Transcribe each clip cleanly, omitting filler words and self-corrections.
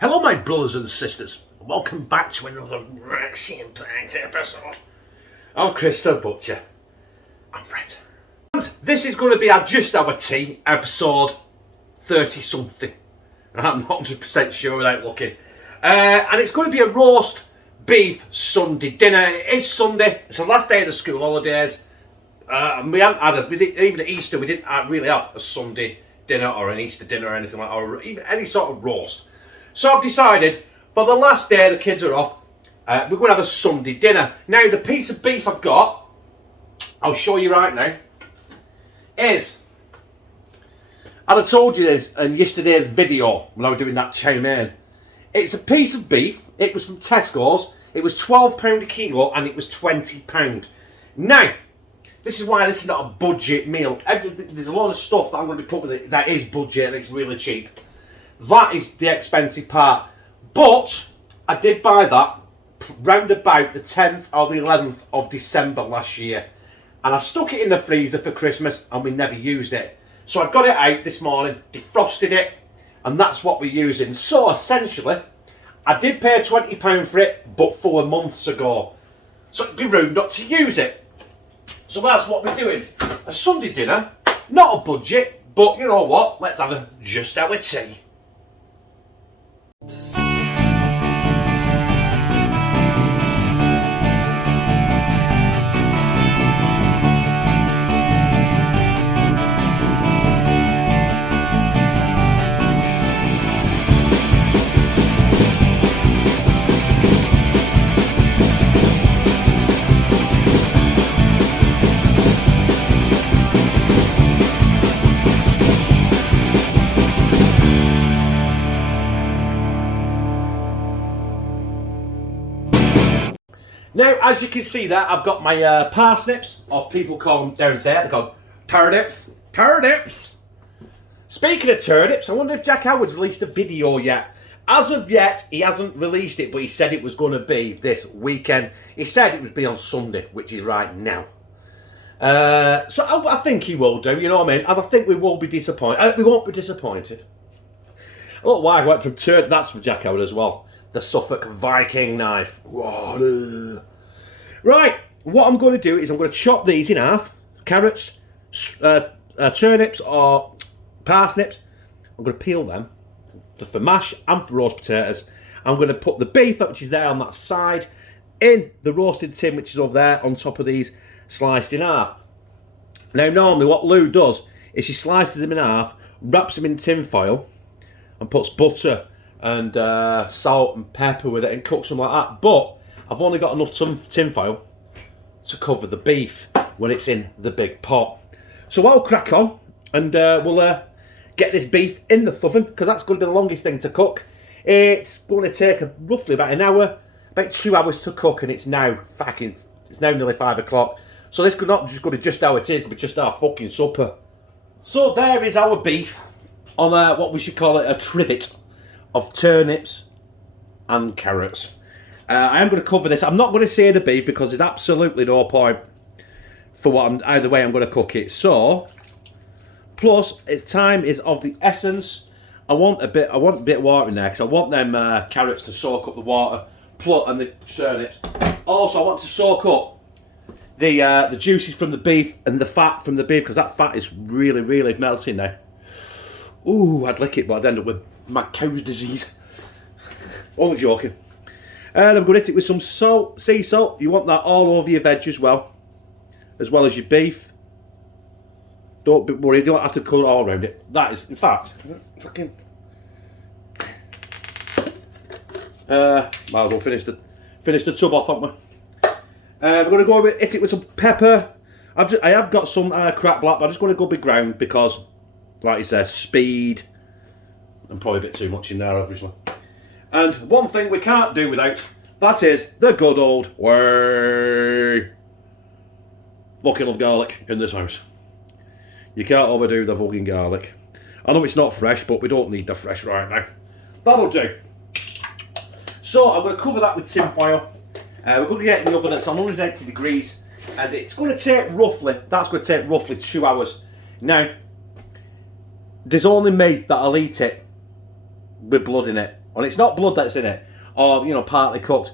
Hello my brothers and sisters, and welcome back to another action-packed episode of Chris the Butcher. I'm Fred. And this is going to be our Just Our Tea episode 30 something. I'm not 100% sure without looking. And it's going to be a roast beef Sunday dinner. It is Sunday, it's the last day of the school holidays. And we haven't had even at Easter, we didn't really have a Sunday dinner or an Easter dinner or anything like that, or even any sort of roast. So I've decided, for the last day the kids are off, we're going to have a Sunday dinner. Now the piece of beef I've got, I'll show you right now, is, and I told you this in yesterday's video when I was doing that chow mein. It's a piece of beef, it was from Tesco's, it was £12 a kilo and it was £20. Now, this is why this is not a budget meal. There's a lot of stuff that I'm going to be putting with it that is budget and it's really cheap. That is the expensive part. But I did buy that round about the 10th or the 11th of December last year. And I stuck it in the freezer for Christmas and we never used it. So I got it out this morning, defrosted it, and that's what we're using. So essentially, I did pay £20 for it, but 4 months ago. So it'd be rude not to use it. So that's what we're doing. A Sunday dinner, not a budget, but you know what? Let's have a Just Our Tea. Now, as you can see there, I've got my parsnips, or people call them down here, they're called turnips. Turnips! Speaking of turnips, I wonder if Jack Howard's released a video yet. As of yet, he hasn't released it, but he said it was going to be this weekend. He said it would be on Sunday, which is right now. So I think he will do, you know what I mean? And I think we will be disappointed. We won't be disappointed. Look, why I went from turnips, that's for Jack Howard as well. The Suffolk Viking knife. Whoa. Right, what I'm going to do is I'm going to chop these in half. Carrots, turnips or parsnips. I'm going to peel them for mash and for roast potatoes. I'm going to put the beef, which is there on that side, in the roasted tin, which is over there, on top of these, sliced in half. Now, normally what Lou does is she slices them in half, wraps them in tin foil, and puts butter and salt and pepper with it and cooks them like that. But I've only got enough tin foil to cover the beef when it's in the big pot. So I'll crack on and we'll get this beef in the oven, because that's going to be the longest thing to cook. It's going to take roughly about an hour, about 2 hours to cook, and it's now nearly 5 o'clock. So this could not just go to just our tea, it could be just our fucking supper. So there is our beef on what we should call it a trivet of turnips and carrots. I am going to cover this. I'm not going to say the beef because there's absolutely no point for either way I'm going to cook it. So, plus its time is of the essence. I want a bit of water in there because I want them carrots to soak up the water, and the turnips. Also, I want to soak up the juices from the beef and the fat from the beef, because that fat is really, really melting now. Ooh, I'd lick it, but I'd end up with mad cow's disease. Only joking. And I'm going to hit it with some salt, sea salt. You want that all over your veg as well as your beef. Don't be worried, you don't have to cut all around it. That is, in fact, fucking. Might as well finish the tub off, haven't we? We're going to go hit it with some pepper. I have got some cracked black, but I'm just going to go big ground because, like you said, speed. And probably a bit too much in there, obviously. And one thing we can't do without, that is the good old way. Fucking love garlic in this house. You can't overdo the fucking garlic. I know it's not fresh, but we don't need the fresh right now. That'll do. So I'm going to cover that with tin foil. We're going to get it in the oven at 180 degrees. And it's going to take roughly 2 hours. Now, there's only me that'll eat it with blood in it. and it's not blood that's in it, or, you know, partly cooked,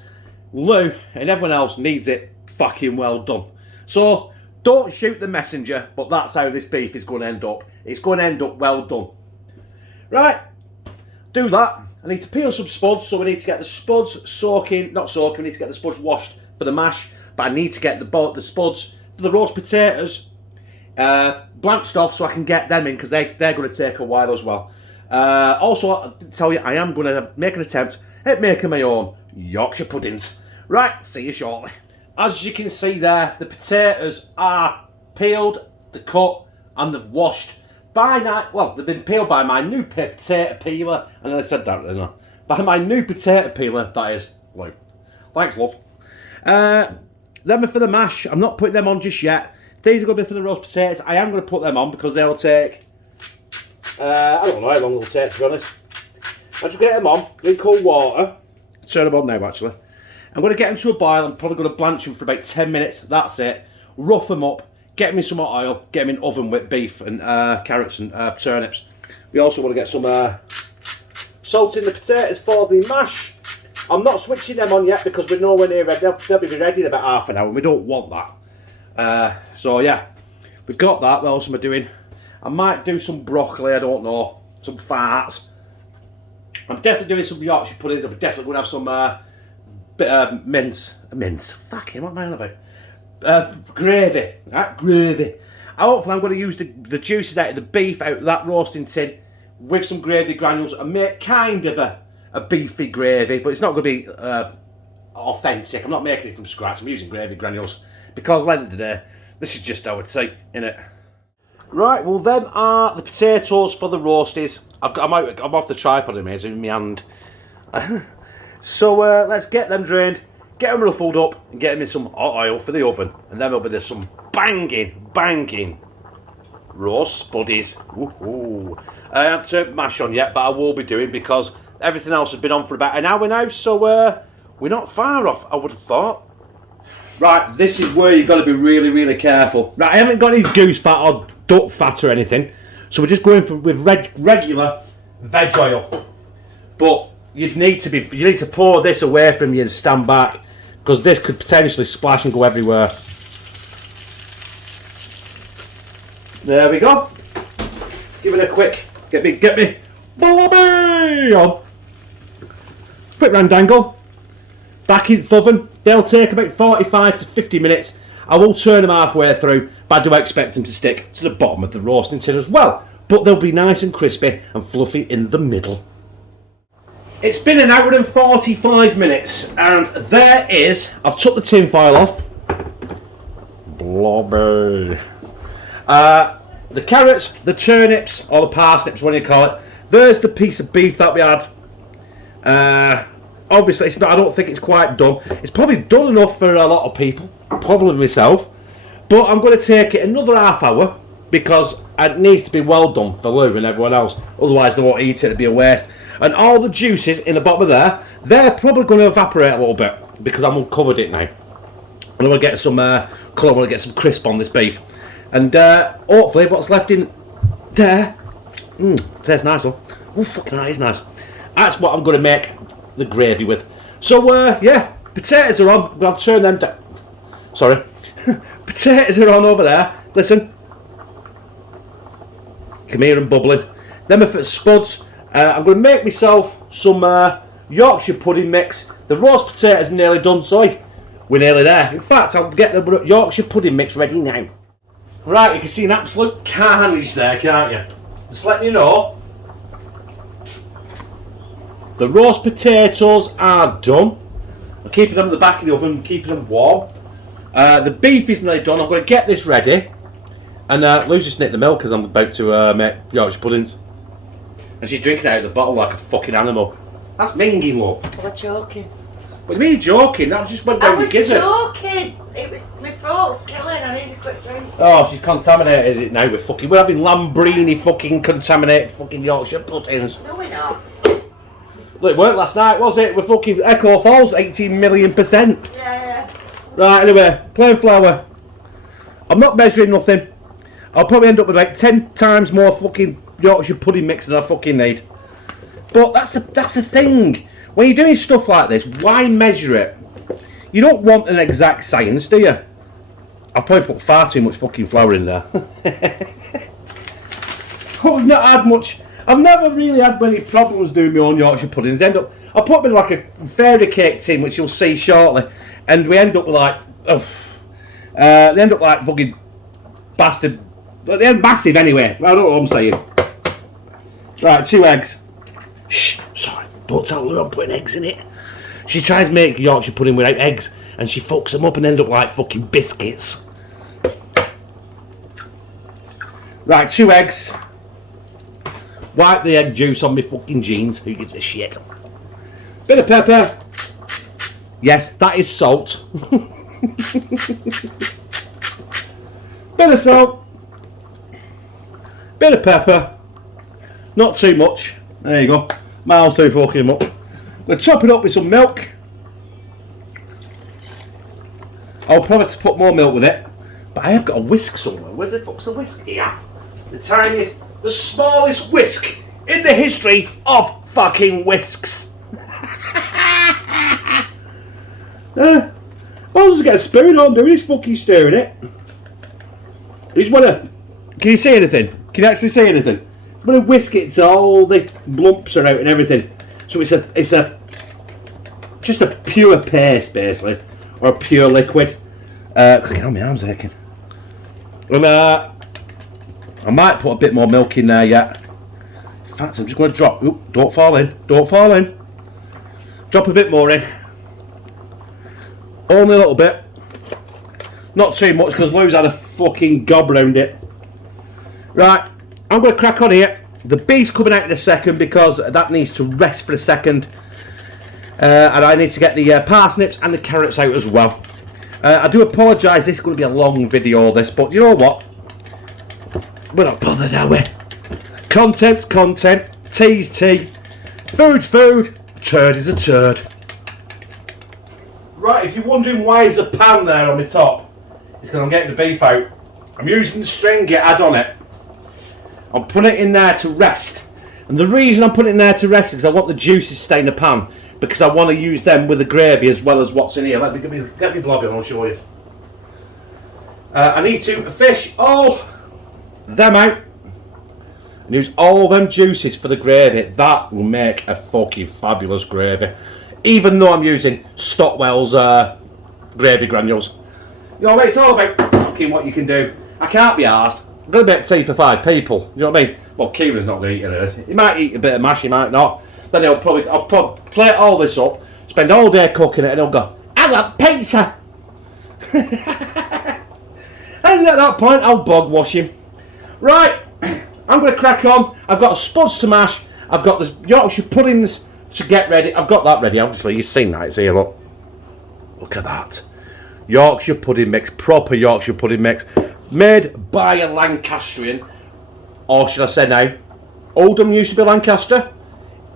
Lou and everyone else needs it fucking well done. So, don't shoot the messenger, but that's how this beef is going to end up. It's going to end up well done. Right, do that. I need to peel some spuds, so we need to get the spuds soaking, not soaking, we need to get the spuds washed for the mash, but I need to get the spuds for the roast potatoes blanched off so I can get them in, because they're going to take a while as well. Also, I'll tell you, I am going to make an attempt at making my own Yorkshire puddings. Right, see you shortly. As you can see there, the potatoes are peeled, they're cut, and they've washed by now. Well, they've been peeled by my new potato peeler, and I said that, didn't I? By my new potato peeler, that is. Like, thanks, love. Then for the mash, I'm not putting them on just yet. These are going to be for the roast potatoes. I am going to put them on because they'll take, I don't know how long they'll take, to be honest. I'll just get them on in cold water. Turn them on now, actually. I'm going to get them to a boil. I'm probably going to blanch them for about 10 minutes. That's it. Rough them up. Get them in some hot oil. Get them in oven with beef and carrots and turnips. We also want to get some salt in the potatoes for the mash. I'm not switching them on yet because we're nowhere near ready. They'll be ready in about half an hour, and we don't want that. So yeah, we've got that. What else am I doing? I might do some broccoli, I don't know. Some farts. I'm definitely doing some Yorkshire puddings. I'm definitely going to have some bit of mince. Fucking, what am I on about? Gravy. Right? Gravy. Hopefully I'm going to use the juices out of the beef, out of that roasting tin, with some gravy granules, and make kind of a beefy gravy, but it's not going to be authentic. I'm not making it from scratch. I'm using gravy granules because at the end of the day, this is just how I'd say, innit? Right, well, them are the potatoes for the roasties. I'm off the tripod in my hand. So let's get them drained, get them ruffled up, and get them in some hot oil for the oven, and then there'll be some banging roast spuddies. Woohoo! I haven't turned mash on yet, but I will be doing, because everything else has been on for about an hour now, so we're not far off, I would have thought. Right, this is where you've got to be really, really careful. Right, I haven't got any goose fat or duck fat or anything, so we're just going with regular veg oil. But you need to pour this away from you and stand back, because this could potentially splash and go everywhere. There we go. Give it a quick, get me, bobby on. Quick round angle. Back in the oven. They'll take about 45 to 50 minutes. I will turn them halfway through, but I do expect them to stick to the bottom of the roasting tin as well. But they'll be nice and crispy and fluffy in the middle. It's been an hour and 45 minutes, and there is, I've took the tin foil off. Blobby. The carrots, the turnips, or the parsnips, what do you call it. There's the piece of beef that we had. Obviously, it's not. I don't think it's quite done. It's probably done enough for a lot of people, probably myself. But I'm going to take it another half hour, because it needs to be well done for Lou and everyone else. Otherwise, they won't eat it. It'll be a waste. And all the juices in the bottom of there, they're probably going to evaporate a little bit, because I've uncovered it now. And I'm going to get some colour. I'm going to get some crisp on this beef. And hopefully, what's left in there, tastes nice though. Oh, fucking that is nice. That's what I'm going to make the gravy with. So yeah, potatoes are on. I'll turn them down. Sorry. Potatoes are on over there. Listen. Come here and bubbling. Then for spuds, I'm going to make myself some Yorkshire pudding mix. The roast potatoes are nearly done, so we're nearly there. In fact, I'll get the Yorkshire pudding mix ready now. Right, you can see an absolute carnage there, can't you? Just letting you know, the roast potatoes are done. I'm keeping them at the back of the oven, keeping them warm. The beef is nearly done. I'm going to get this ready. And Lou's just nicked the milk because I'm about to make Yorkshire puddings. And she's drinking out of the bottle like a fucking animal. That's minging, love. I'm joking. What do you mean you're joking? That just went down the gizzard. I was joking. It was my throat killing. I need a quick drink. Oh, she's contaminated it now with fucking... We're having Lambrini fucking contaminated fucking Yorkshire puddings. No, we're not. Look, it weren't last night, was it? We're fucking Echo Falls, 18 million %. Yeah. Right, anyway, plain flour. I'm not measuring nothing. I'll probably end up with like 10 times more fucking Yorkshire pudding mix than I fucking need. But that's the thing. When you're doing stuff like this, why measure it? You don't want an exact science, do you? I've probably put far too much fucking flour in there. I've not had much. I've never really had many problems doing my own Yorkshire puddings. I put them in like a fairy cake tin, which you'll see shortly, and we end up like, they end up like fucking bastard. But they're massive anyway. I don't know what I'm saying. Right, 2 eggs. Shh, sorry, don't tell her I'm putting eggs in it. She tries to make Yorkshire pudding without eggs, and she fucks them up and end up like fucking biscuits. Right, 2 eggs. Wipe the egg juice on my fucking jeans. Who gives a shit? Bit of pepper. Yes, that is salt. Bit of salt. Bit of pepper. Not too much. There you go. Miles too fucking much. We'll chop it up with some milk. I'll probably have to put more milk with it. But I have got a whisk somewhere. Where the fuck's the whisk? Here. The tiniest, the smallest whisk in the history of fucking whisks. I'll just get a spoon on doing this fucking stirring it. Just wanna. Can you see anything? Can you actually see anything? I'm gonna whisk it so all the lumps are out and everything. So it's just a pure paste basically, or a pure liquid. Oh, my arm's aching. And I might put a bit more milk in there yet. In fact, I'm just going to drop. Ooh, don't fall in. Don't fall in. Drop a bit more in. Only a little bit. Not too much because Lou's had a fucking gob round it. Right, I'm going to crack on here. The beef's coming out in a second because that needs to rest for a second. And I need to get the parsnips and the carrots out as well. I do apologise, this is going to be a long video, this, but you know what? We're not bothered, are we? Content's content, tea's tea, food's food, turd is a turd. Right, if you're wondering why there's a pan there on the top, it's because I'm getting the beef out. I'm using the string to add on it. I'm putting it in there to rest. And the reason I'm putting it in there to rest is because I want the juices to stay in the pan. Because I want to use them with the gravy as well as what's in here. Let me get me blob in, I'll show you. I need to fish all them out and use all them juices for the gravy. That will make a fucking fabulous gravy. Even though I'm using Stockwell's gravy granules. You know, it's all about fucking what you can do. I can't be arsed. I'm going to make tea for 5 people. You know what I mean? Well, Kieran's not going to eat any of this. He might eat a bit of mash, he might not. Then I'll probably plate all this up, spend all day cooking it, and he'll go, I want pizza! And at that point, I'll bog wash him. Right, I'm going to crack on. I've got a spuds to mash. I've got the Yorkshire puddings to get ready. I've got that ready, obviously. You've seen that. It's here, look. Look at that. Yorkshire pudding mix. Proper Yorkshire pudding mix. Made by a Lancastrian. Or should I say now, Oldham used to be Lancaster.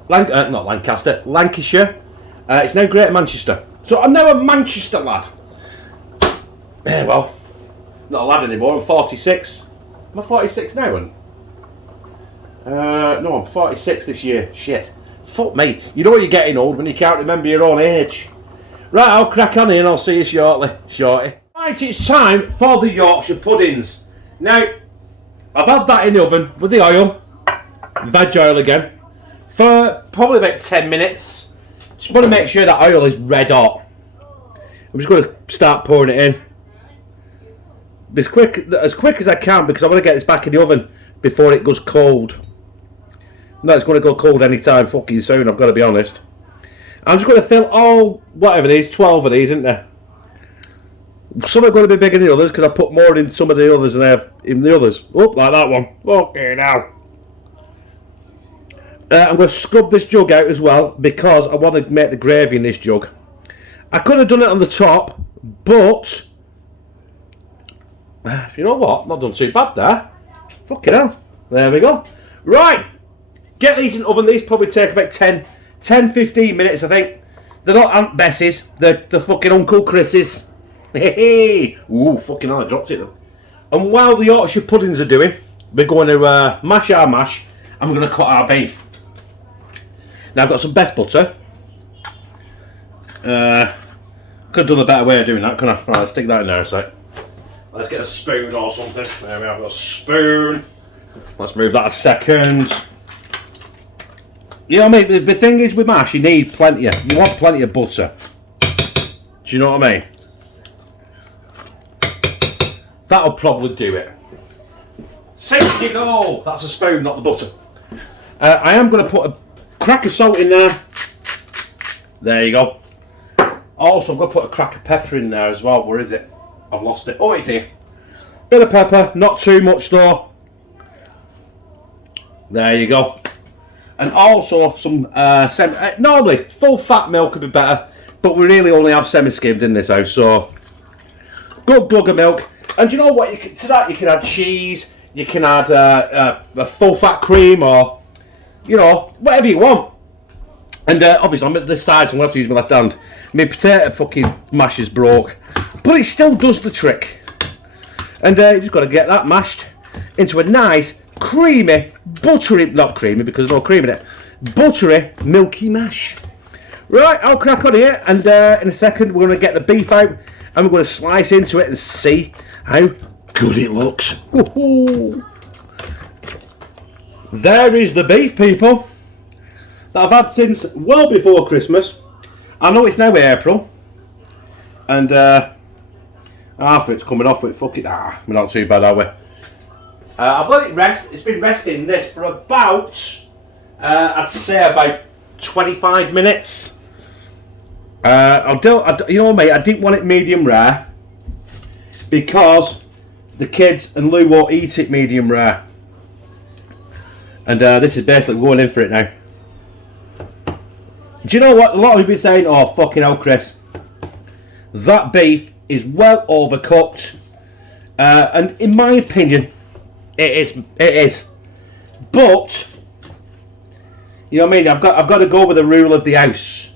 Not Lancaster, Lancashire. It's now Greater Manchester. So I'm now a Manchester lad. Well, not a lad anymore, I'm 46. Am I 46 now? No, I'm 46 this year. Shit. Fuck me. You know you're getting old when you can't remember your own age. Right, I'll crack on here and I'll see you shortly. Shorty. Right, it's time for the Yorkshire puddings. Now, I've had that in the oven with the oil. Veg oil again. For probably about 10 minutes. Just want to make sure that oil is red hot. I'm just going to start pouring it in. As quick as I can because I want to get this back in the oven before it goes cold. No, it's going to go cold anytime fucking soon, I've got to be honest. I'm just going to fill all, whatever these, 12 of these, isn't there? Some are going to be bigger than the others because I put more in some of the others than I have in the others. Oh, like that one. Okay, now. I'm going to scrub this jug out as well because I want to make the gravy in this jug. I could have done it on the top, but you know what? Not done too bad there. Fucking hell. There we go. Right. Get these in the oven. These probably take about 10-15 minutes, I think. They're not Aunt Bessie's. They're fucking Uncle Chris's. Ooh, fucking hell, I dropped it. And while the Yorkshire puddings are doing, we're going to mash our mash and we're going to cut our beef. Now I've got some best butter. Could have done a better way of doing that, couldn't I? Right, let's stick that in there a sec. Let's get a spoon or something. There we have got a spoon. Let's move that a second. You know what I mean? The thing is with mash, you need plenty of, you want plenty of butter. Do you know what I mean? That'll probably do it. 60 go! That's a spoon, not the butter. I am going to put a crack of salt in there. There you go. Also, I'm going to put a crack of pepper in there as well. Where is it? I've lost it. Oh, it's here. Bit of pepper, not too much though. There you go. And also some normally full fat milk would be better, but we really only have semi-skimmed in this house, so good glug of milk. And you know what? To that you can add cheese. You can add a full fat cream, or you know, whatever you want. And obviously I'm at this side, so I'm going to have to use my left hand. My potato fucking mash is broke, but it still does the trick. And you just got to get that mashed into a nice, creamy, buttery, not creamy because there's no cream in it, buttery, milky mash. Right, I'll crack on here, and in a second we're going to get the beef out, and we're going to slice into it and see how good it looks. Woohoo! There is the beef, people, that I've had since well before Christmas. I know it's now April, and after it's coming off with fucking, we're not too bad, are we? I've let it rest. It's been resting this for about, I'd say about 25 minutes. You know, mate, I didn't want it medium rare because the kids and Lou won't eat it medium rare. And this is basically going in for it now. Do you know what? A lot of people are saying, oh, fucking hell, Chris. That beef is well overcooked. And in my opinion, it is. But, you know what I mean? I've got to go with the rule of the house.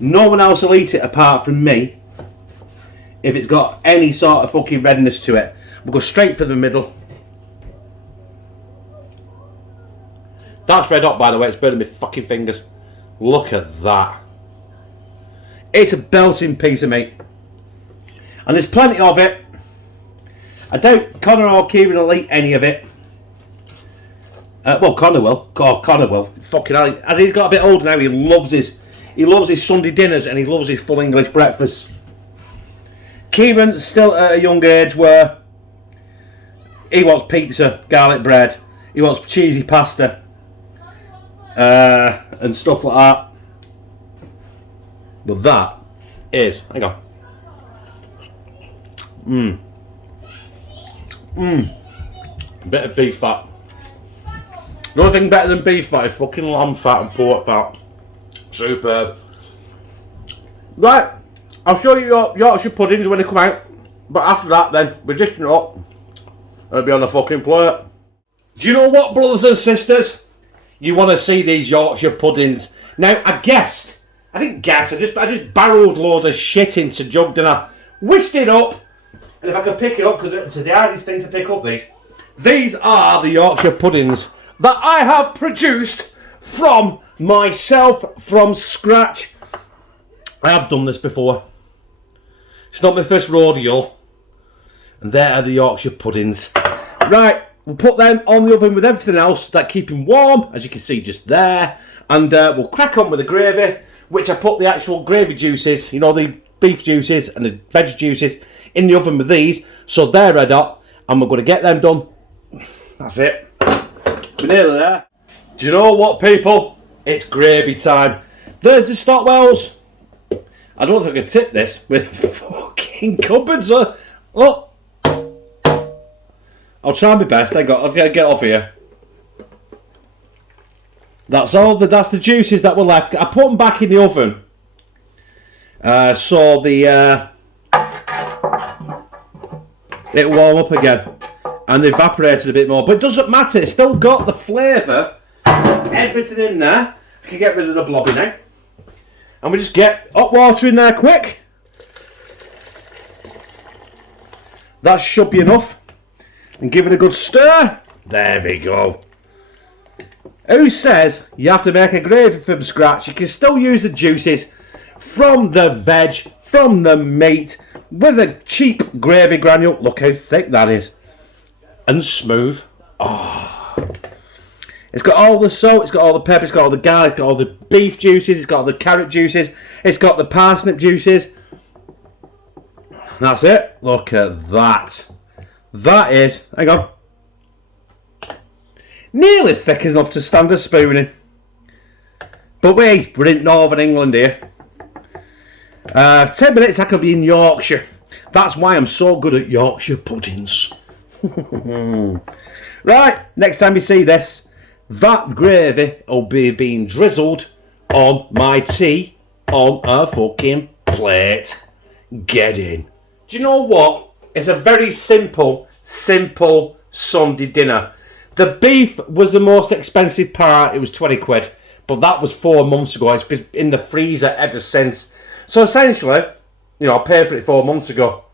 No one else will eat it apart from me if it's got any sort of fucking redness to it. We'll go straight for the middle. That's red hot, by the way. It's burning my fucking fingers. Look at that. It's a belting piece of meat. And there's plenty of it. I doubt Connor or Kieran will eat any of it. Well, Connor will. Connor will. Fucking hell. As he's got a bit older now, he loves his Sunday dinners and he loves his full English breakfast. Kieran's still at a young age where he wants pizza, garlic bread, he wants cheesy pasta, and stuff like that. But that is, hang on. Bit of beef fat. Nothing better than beef fat is fucking lamb fat and pork fat. Superb. Right, I'll show you your Yorkshire puddings when they come out. But after that then, we're disking it up. It'll be on the fucking plate. Do you know what, brothers and sisters? You want to see these Yorkshire puddings. Now, I didn't guess, I just barreled loads of shit into jug, didn't I? Whisked it up. And if I can pick it up, because it's the hardest thing to pick up these are the Yorkshire puddings that I have produced from myself, from scratch. I have done this before. It's not my first rodeo. And there are the Yorkshire puddings. Right, we'll put them on the oven with everything else that keep them warm, as you can see just there. And we'll crack on with the gravy, which I put the actual gravy juices, you know, the beef juices and the veg juices, in the oven with these, so they're red hot, and we're going to get them done. That's it. We're nearly there. Do you know what, people? It's gravy time. There's the Stockwells. I don't think I can tip this with fucking cupboards. Oh, I'll try my best. I've got to get off here. That's all. That's the juices that were left. I put them back in the oven, so it'll warm up again and evaporated a bit more, but it doesn't matter, it's still got the flavour, everything in there. I can get rid of the blobby now, and we just get hot water in there quick. That should be enough, and give it a good stir. There we go. Who says you have to make a gravy from scratch? You can still use the juices from the veg, from the meat, with a cheap gravy granule. Look how thick that is. And smooth. Oh. It's got all the salt, it's got all the pepper, it's got all the garlic, it's got all the beef juices, it's got all the carrot juices, it's got the parsnip juices. That's it. Look at that. That is, hang on, nearly thick enough to stand a spoon in. But we're in Northern England here. 10 minutes I could be in Yorkshire. That's why I'm so good at Yorkshire puddings. Right, next time you see this, that gravy will be being drizzled on my tea on a fucking plate. Get in. Do you know what? It's a very simple Sunday dinner. The beef was the most expensive part. It was 20 quid. But that was 4 months ago. It's been in the freezer ever since. So essentially, you know, I paid for it 4 months ago.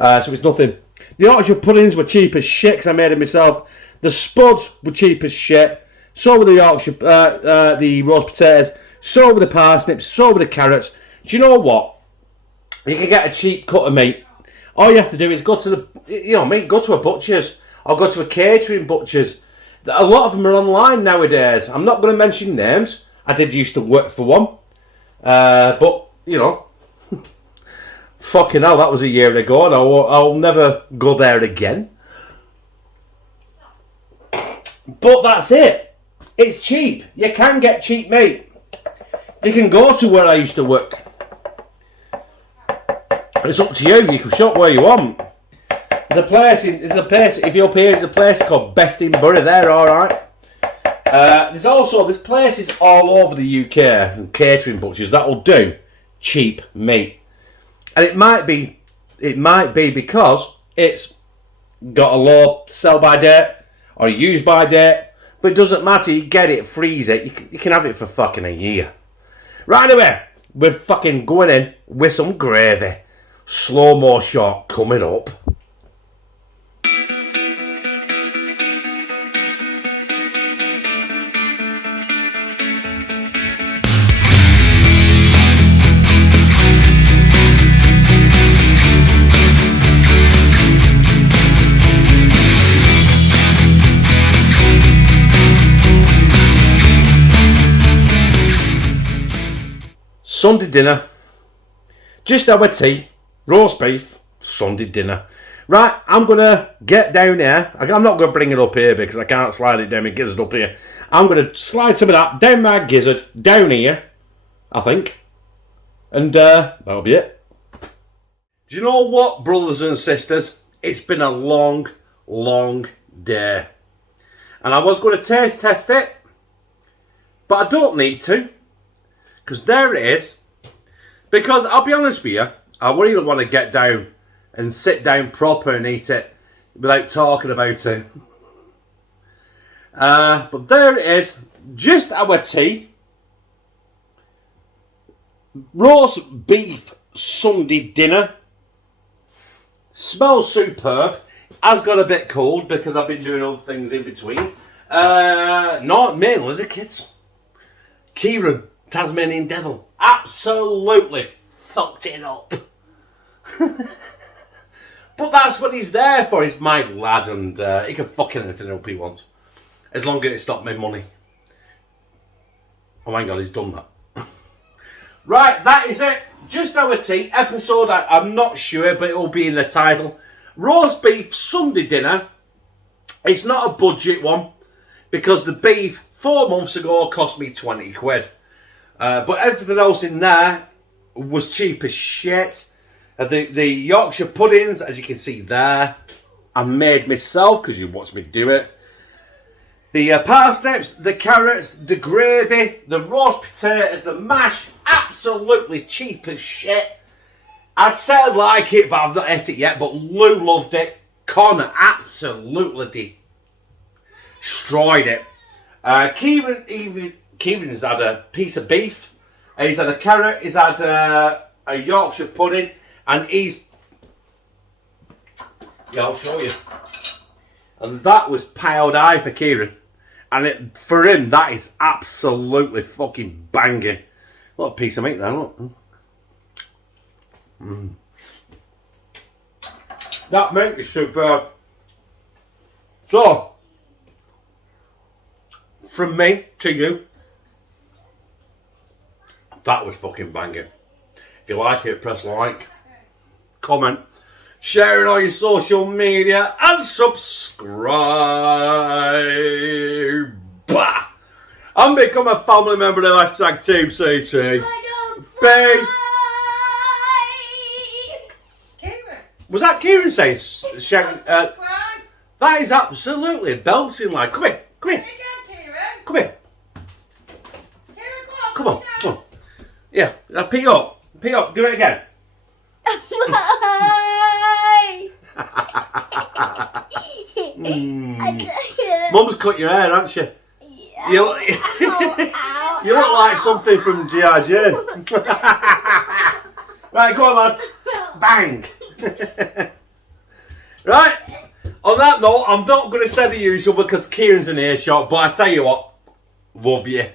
So it's nothing. The Yorkshire puddings were cheap as shit because I made it myself. The spuds were cheap as shit. So were the Yorkshire, the roast potatoes. So were the parsnips. So were the carrots. Do you know what? You can get a cheap cut of meat. All you have to do is go to go to a butcher's or go to a catering butcher's. A lot of them are online nowadays. I'm not going to mention names. I did used to work for one. But, you know, fucking hell, that was a year ago and I'll never go there again. But that's it. It's cheap. You can get cheap meat. You can go to where I used to work. It's up to you. You can shop where you want. There's a place, if you're up here, there's a place called Best in Bury there, alright? There's places all over the UK and catering butchers that'll do cheap meat. And it might be because it's got a low sell by date or use by date, but it doesn't matter, you get it, freeze it, you can have it for fucking a year. Right away, we're fucking going in with some gravy. Slow-mo shot coming up. Sunday dinner, just our tea, roast beef, Sunday dinner. Right, I'm going to get down here. I'm not going to bring it up here because I can't slide it down my gizzard up here. I'm going to slide some of that down my gizzard, down here, I think. And that'll be it. Do you know what, brothers and sisters? It's been a long, long day. And I was going to taste test it, but I don't need to. Because there it is. Because I'll be honest with you, I really want to get down and sit down proper and eat it without talking about it. But there it is. Just our tea. Roast beef Sunday dinner. Smells superb. Has got a bit cold because I've been doing other things in between. Not mainly the kids. Kieran, Tasmanian Devil, absolutely fucked it up. But that's what he's there for. He's my lad and he can fuck anything up he wants. As long as it stops me money. Oh my god, he's done that. Right, that is it. Just our tea episode. I'm not sure, but it will be in the title. Roast beef Sunday dinner. It's not a budget one because the beef 4 months ago cost me 20 quid. But everything else in there was cheap as shit. The Yorkshire puddings, as you can see there, I made myself because you watched me do it. The parsnips, the carrots, the gravy, the roast potatoes, the mash, absolutely cheap as shit. I'd say I'd like it, but I've not ate it yet. But Lou loved it. Connor absolutely destroyed it. Kieran's had a piece of beef, he's had a carrot, he's had a Yorkshire pudding, and yeah, I'll show you. And that was piled high for Kieran. And for him, that is absolutely fucking banging. What a piece of meat there, look. That meat is superb. So, from me to you, that was fucking banging. If you like it, press like, comment, share it on your social media, and subscribe. Bah! And become a family member of the hashtag Team CT. Bye. Was that Kieran saying? That is absolutely belting. Like, come here, come here, come here. Come on, come on. Yeah, now pee up, do it again. Mum's cut your hair, hasn't she? You look, you look like something from G.I. Jane. Right, go on, lad. Bang. Right, on that note, I'm not going to say the usual because Kieran's in earshot, but I tell you what, love you.